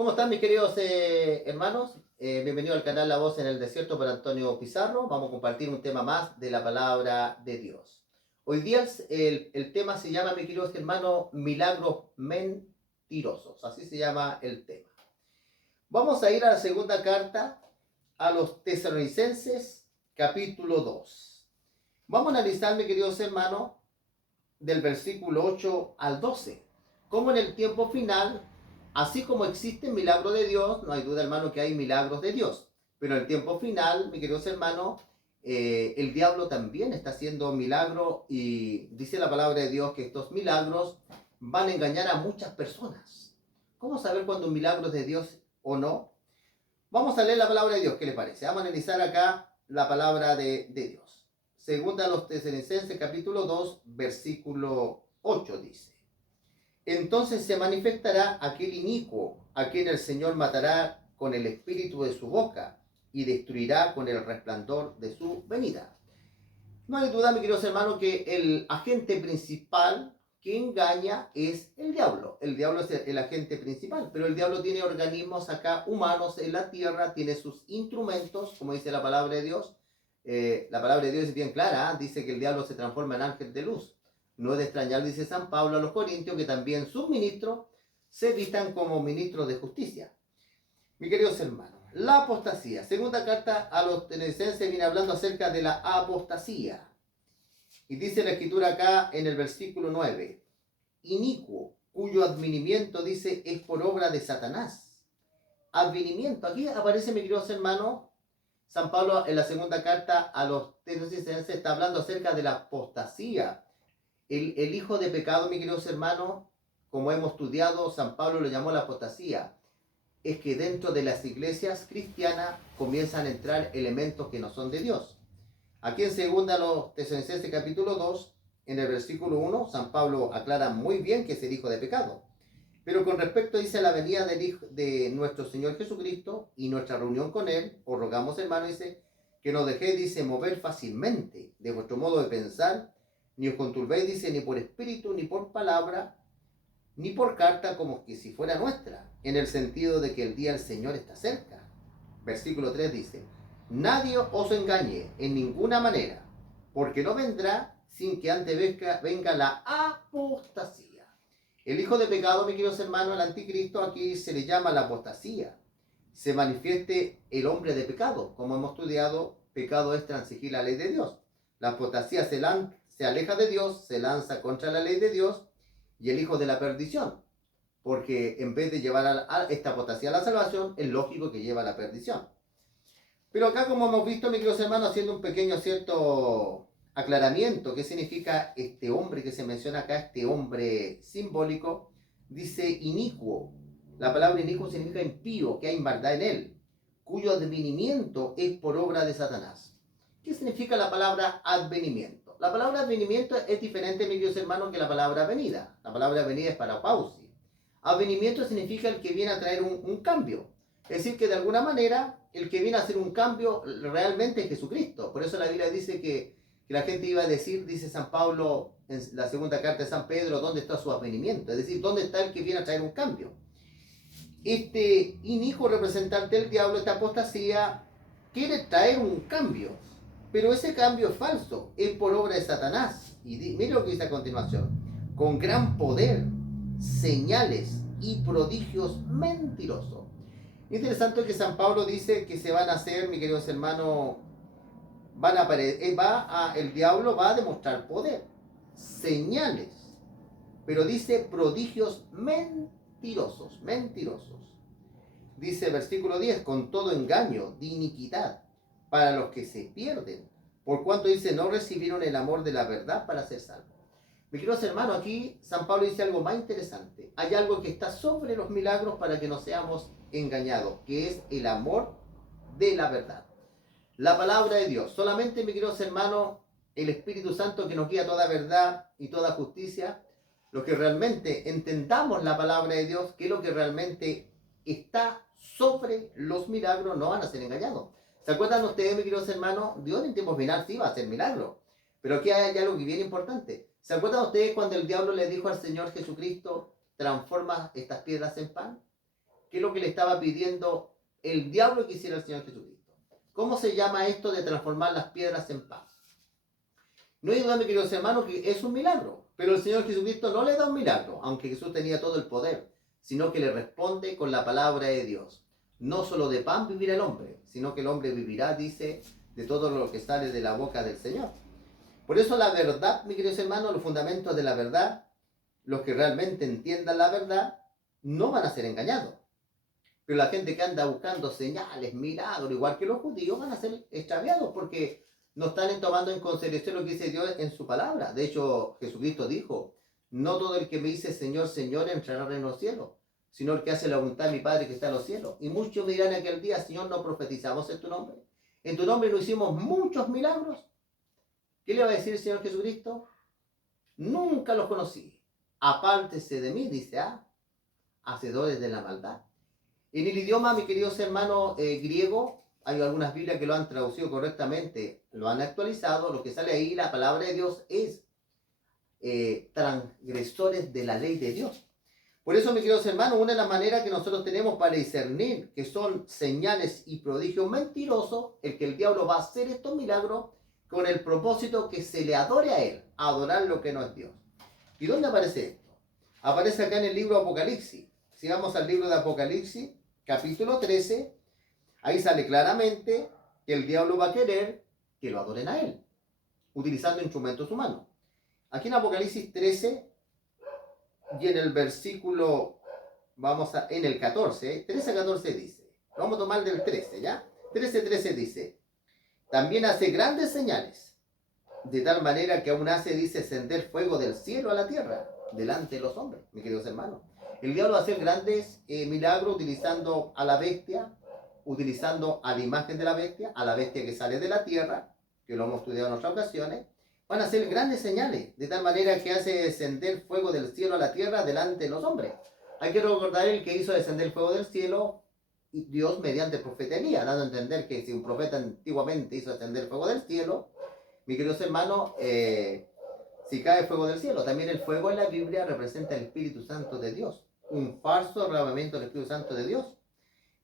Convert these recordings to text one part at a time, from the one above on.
¿Cómo están mis queridos hermanos? Bienvenido al canal La Voz en el Desierto por Antonio Pizarro. Vamos a compartir un tema más de la palabra de Dios. Hoy día el tema se llama, mis queridos hermanos, milagros mentirosos. Así se llama el tema. Vamos a ir a la segunda carta a los Tesalonicenses, capítulo 2. Vamos a analizar, mis queridos hermanos, del versículo 8 al 12. Cómo en el tiempo final, así como existen milagros de Dios, no hay duda, hermano, que hay milagros de Dios. Pero en el tiempo final, mis queridos hermanos, el diablo también está haciendo milagros y dice la palabra de Dios que estos milagros van a engañar a muchas personas. ¿Cómo saber cuándo un milagro es de Dios o no? Vamos a leer la palabra de Dios, ¿qué les parece? Vamos a analizar acá la palabra de Dios. Segunda a los Tesalonicenses, capítulo 2, versículo 8 dice: Entonces se manifestará aquel inicuo, a quien el Señor matará con el espíritu de su boca y destruirá con el resplandor de su venida. No hay duda, mis queridos hermanos, que el agente principal que engaña es el diablo. El diablo es el agente principal, pero el diablo tiene organismos acá humanos en la tierra, tiene sus instrumentos, como dice la palabra de Dios. La palabra de Dios es bien clara, dice que el diablo se transforma en ángel de luz. No es de extrañar, dice San Pablo a los Corintios, que también sus ministros se vistan como ministros de justicia. Mis queridos hermanos, la apostasía. Segunda carta a los Tesalonicenses viene hablando acerca de la apostasía. Y dice la escritura acá en el versículo 9: inicuo, cuyo advenimiento, dice, es por obra de Satanás. Advenimiento. Aquí aparece, mis queridos hermanos, San Pablo en la segunda carta a los Tesalonicenses está hablando acerca de la apostasía. El hijo de pecado, mis queridos hermanos, como hemos estudiado, San Pablo lo llamó la apostasía. Es que dentro de las iglesias cristianas comienzan a entrar elementos que no son de Dios. Aquí en segunda los Tesalonicenses capítulo 2, en el versículo 1, San Pablo aclara muy bien que es el hijo de pecado. Pero con respecto, dice, a la venida del hijo de nuestro Señor Jesucristo y nuestra reunión con Él, os rogamos, hermano, dice, que nos dejéis, dice, mover fácilmente de vuestro modo de pensar, ni os conturbéis, dice, ni por espíritu, ni por palabra, ni por carta, como que si fuera nuestra, en el sentido de que el día del Señor está cerca. Versículo 3 dice: nadie os engañe en ninguna manera, porque no vendrá sin que antes venga la apostasía. El hijo de pecado, mis queridos hermanos, el anticristo, aquí se le llama la apostasía. Se manifieste el hombre de pecado. Como hemos estudiado, pecado es transigir la ley de Dios. La apostasía se aleja de Dios, se lanza contra la ley de Dios, y el hijo de la perdición, porque en vez de llevar a esta apostasía a la salvación, es lógico que lleva a la perdición. Pero acá, como hemos visto, mis queridos hermanos, haciendo un pequeño cierto aclaramiento, ¿qué significa este hombre que se menciona acá, este hombre simbólico? Dice inicuo. La palabra inicuo significa impío, que hay maldad en él, cuyo advenimiento es por obra de Satanás. ¿Qué significa la palabra advenimiento? La palabra advenimiento es diferente, mis queridos hermanos, que la palabra venida. La palabra venida es para pausi. Advenimiento significa el que viene a traer un cambio. Es decir, que de alguna manera el que viene a hacer un cambio realmente es Jesucristo. Por eso la Biblia dice que la gente iba a decir, dice San Pablo en la segunda carta de San Pedro, ¿dónde está su advenimiento? Es decir, ¿dónde está el que viene a traer un cambio? Este inicuo representante del diablo, esta apostasía, quiere traer un cambio, pero ese cambio es falso, es por obra de Satanás. Y mire lo que dice a continuación: con gran poder, señales y prodigios mentirosos. Interesante que San Pablo dice que se van a hacer, mis queridos hermanos, el diablo va a demostrar poder, señales, pero dice prodigios mentirosos. Dice versículo 10: con todo engaño de iniquidad para los que se pierden, por cuanto dice no recibieron el amor de la verdad para ser salvos. Mis queridos hermanos, aquí San Pablo dice algo más interesante. Hay algo que está sobre los milagros para que no seamos engañados, que es el amor de la verdad. La palabra de Dios. Solamente, mis queridos hermanos, el Espíritu Santo que nos guía toda verdad y toda justicia, los que realmente entendamos la palabra de Dios, que es lo que realmente está sobre los milagros, no van a ser engañados. ¿Se acuerdan ustedes, mis queridos hermanos? Dios en tiempos finales sí va a hacer milagros. Pero aquí hay algo que es bien importante. ¿Se acuerdan ustedes cuando el diablo le dijo al Señor Jesucristo, transforma estas piedras en pan? ¿Qué es lo que le estaba pidiendo el diablo que hiciera el Señor Jesucristo? ¿Cómo se llama esto de transformar las piedras en pan? No hay duda, mis queridos hermanos, que es un milagro, pero el Señor Jesucristo no le da un milagro, aunque Jesús tenía todo el poder, sino que le responde con la palabra de Dios. No solo de pan vivirá el hombre, sino que el hombre vivirá, dice, de todo lo que sale de la boca del Señor. Por eso la verdad, mis queridos hermanos, los fundamentos de la verdad, los que realmente entiendan la verdad, no van a ser engañados. Pero la gente que anda buscando señales, milagros, igual que los judíos, van a ser extraviados porque no están tomando en consideración lo que dice Dios en su palabra. De hecho, Jesucristo dijo, no todo el que me dice Señor, Señor entrará en los cielos, sino el que hace la voluntad de mi Padre que está en los cielos. Y muchos me dirán aquel día, Señor, no profetizamos en tu nombre. En tu nombre no hicimos muchos milagros. ¿Qué le va a decir el Señor Jesucristo? Nunca los conocí. Apártese de mí, dice, hacedores de la maldad. En el idioma, mis queridos hermanos, griego, hay algunas Biblias que lo han traducido correctamente, lo han actualizado. Lo que sale ahí, la palabra de Dios es transgresores de la ley de Dios. Por eso, mis queridos hermanos, una de las maneras que nosotros tenemos para discernir que son señales y prodigios mentirosos, es que el diablo va a hacer estos milagros con el propósito que se le adore a él, adorar lo que no es Dios. ¿Y dónde aparece esto? Aparece acá en el libro de Apocalipsis. Si vamos al libro de Apocalipsis, capítulo 13, ahí sale claramente que el diablo va a querer que lo adoren a él, utilizando instrumentos humanos. Aquí en Apocalipsis 13, y en el versículo, en el 14, 13-14 dice, vamos a tomar del 13, ¿ya? 13-13 dice, también hace grandes señales, de tal manera que aún hace, dice, ascender fuego del cielo a la tierra, delante de los hombres, mis queridos hermanos. El diablo va a hacer grandes milagros utilizando a la bestia, utilizando a la imagen de la bestia, a la bestia que sale de la tierra, que lo hemos estudiado en otras ocasiones. Van a hacer grandes señales, de tal manera que hace descender fuego del cielo a la tierra delante de los hombres. Hay que recordar el que hizo descender el fuego del cielo, Dios mediante el profeta Elías, dando a entender que si un profeta antiguamente hizo descender el fuego del cielo, mis queridos hermanos, si cae fuego del cielo. También el fuego en la Biblia representa el Espíritu Santo de Dios, un falso revelamiento del Espíritu Santo de Dios.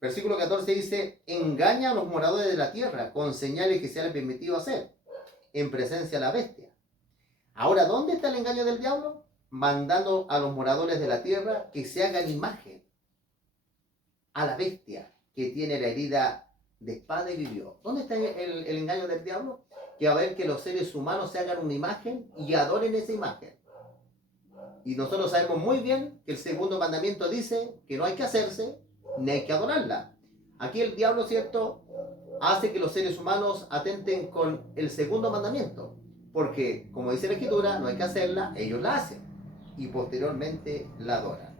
Versículo 14 dice, engaña a los moradores de la tierra con señales que se han permitido hacer en presencia de la bestia. Ahora, ¿dónde está el engaño del diablo? Mandando a los moradores de la tierra que se hagan imagen a la bestia que tiene la herida de espada y vivió. ¿Dónde está el engaño del diablo? Que va a ver que los seres humanos se hagan una imagen y adoren esa imagen. Y nosotros sabemos muy bien que el segundo mandamiento dice que no hay que hacerse ni hay que adorarla. Aquí el diablo, ¿cierto?, hace que los seres humanos atenten con el segundo mandamiento, porque, como dice la Escritura, no hay que hacerla, ellos la hacen y posteriormente la adoran.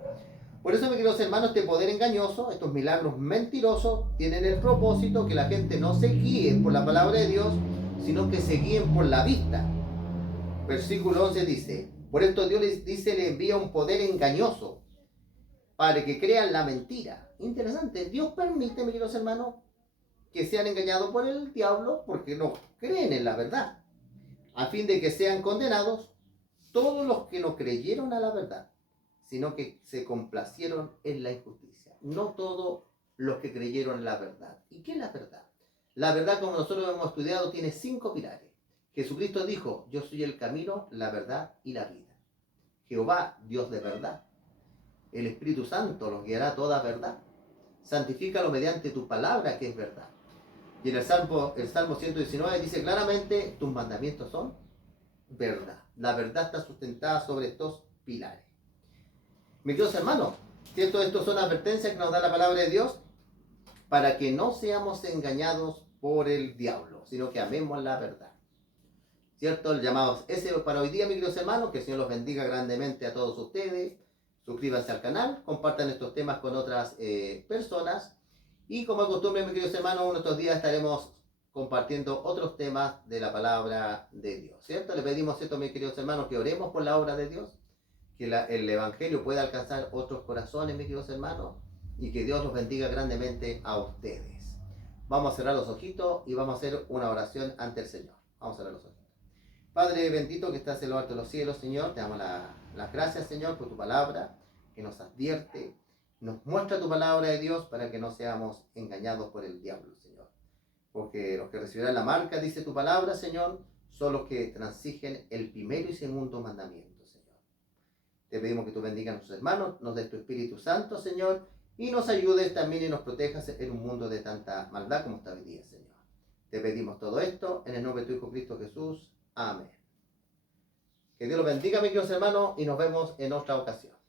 Por eso, mis queridos hermanos, este poder engañoso, estos milagros mentirosos, tienen el propósito que la gente no se guíe por la palabra de Dios, sino que se guíen por la vista. Versículo 11 dice, por esto Dios les dice, le envía un poder engañoso para que crean la mentira. Interesante, Dios permite, mis queridos hermanos, que sean engañados por el diablo porque no creen en la verdad, a fin de que sean condenados todos los que no creyeron a la verdad, sino que se complacieron en la injusticia. No todos los que creyeron en la verdad. ¿Y qué es la verdad? La verdad, como nosotros hemos estudiado, tiene 5 pilares. Jesucristo dijo, yo soy el camino, la verdad y la vida. Jehová, Dios de verdad. El Espíritu Santo los guiará a toda verdad. Santifícalo mediante tu palabra, que es verdad. Y en el Salmo 119 dice claramente, tus mandamientos son verdad. La verdad está sustentada sobre estos pilares. Mis queridos hermanos, ¿cierto? Estos son advertencias que nos da la palabra de Dios para que no seamos engañados por el diablo, sino que amemos la verdad. ¿Cierto? El llamado ese para hoy día, mis queridos hermanos, que el Señor los bendiga grandemente a todos ustedes. Suscríbanse al canal, compartan estos temas con otras personas. Y como es costumbre, mis queridos hermanos, uno de estos días estaremos compartiendo otros temas de la palabra de Dios, ¿cierto? Le pedimos, ¿cierto, mis queridos hermanos, que oremos por la obra de Dios, que el Evangelio pueda alcanzar otros corazones, mis queridos hermanos, y que Dios los bendiga grandemente a ustedes. Vamos a cerrar los ojitos y vamos a hacer una oración ante el Señor. Vamos a cerrar los ojitos. Padre bendito que estás en lo alto de los cielos, Señor, te damos las gracias, Señor, por tu palabra que nos advierte, nos muestra tu palabra de Dios para que no seamos engañados por el diablo, Señor. Porque los que recibirán la marca, dice tu palabra, Señor, son los que transigen el primero y segundo mandamiento, Señor. Te pedimos que tú bendigas a nuestros hermanos, nos des tu Espíritu Santo, Señor, y nos ayudes también y nos protejas en un mundo de tanta maldad como está hoy día, Señor. Te pedimos todo esto en el nombre de tu Hijo Cristo Jesús. Amén. Que Dios los bendiga, mis queridos hermanos, y nos vemos en otra ocasión.